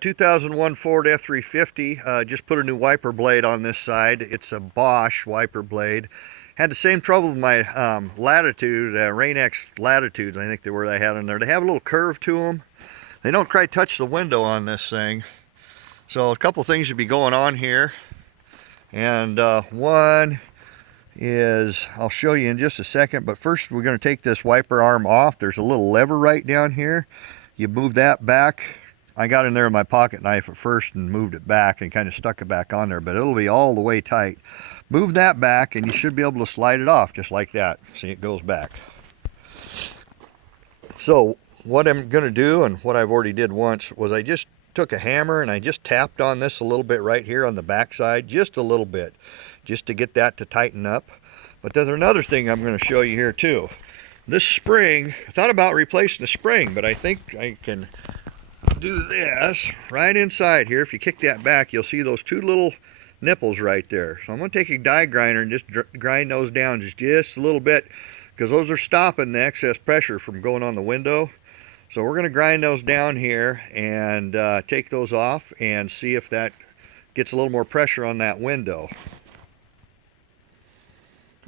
2001 Ford F350. Just put a new wiper blade on this side. It's a Bosch wiper blade. Had the same trouble with my Latitude, Rain-X Latitudes, I think they were, I had on there. They have a little curve to them. They don't quite touch the window on this thing. So a couple things should be going on here. And one is, I'll show you in just a second, but first we're going to take this wiper arm off. There's a little lever right down here. You move that back. I got in there with my pocket knife at first and moved it back and kind of stuck it back on there, but it'll be all the way tight. Move that back and you should be able to slide it off just like that. See, it goes back. So what I'm going to do, and what I've already did once, was I just took a hammer and I just tapped on this a little bit right here on the back side, just a little bit, just to get that to tighten up. But there's another thing I'm going to show you here too. This spring, I thought about replacing the spring, but I think I can do this right inside here. If you kick that back, you'll see those two little nipples right there. So I'm going to take a die grinder and just grind those down just a little bit, because those are stopping the excess pressure from going on the window. So we're going to grind those down here and take those off and see if that gets a little more pressure on that window.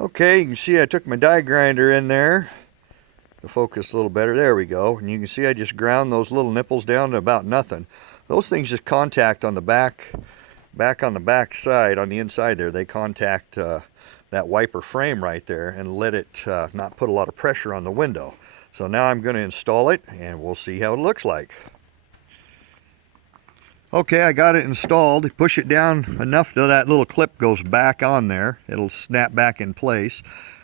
Okay, you can see I took my die grinder in there to focus a little better. There we go. And you can see I just ground those little nipples down to about nothing. Those things just contact on the back on the back side, on the inside there. They contact that wiper frame right there and let it not put a lot of pressure on the window. So now I'm going to install it and we'll see how it looks like. Okay, I got it installed. Push it down enough that that little clip goes back on there. It'll snap back in place.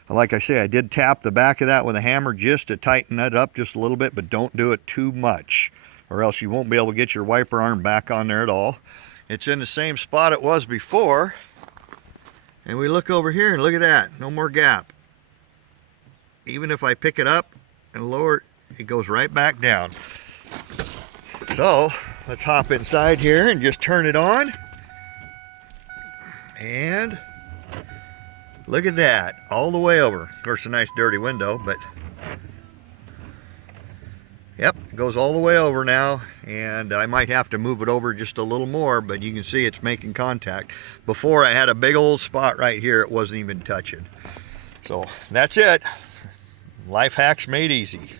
Like I say, I did tap the back of that with a hammer just to tighten that up just a little bit, but don't do it too much, or else you won't be able to get your wiper arm back on there at all. It's in the same spot it was before. And we look over here and look at that, no more gap. Even if I pick it up and lower it, it goes right back down. So let's hop inside here and just turn it on. And look at that, all the way over. Of course, a nice dirty window, but yep, it goes all the way over now, and I might have to move it over just a little more, but you can see it's making contact. Before, I had a big old spot right here it wasn't even touching. So that's it. Life hacks made easy.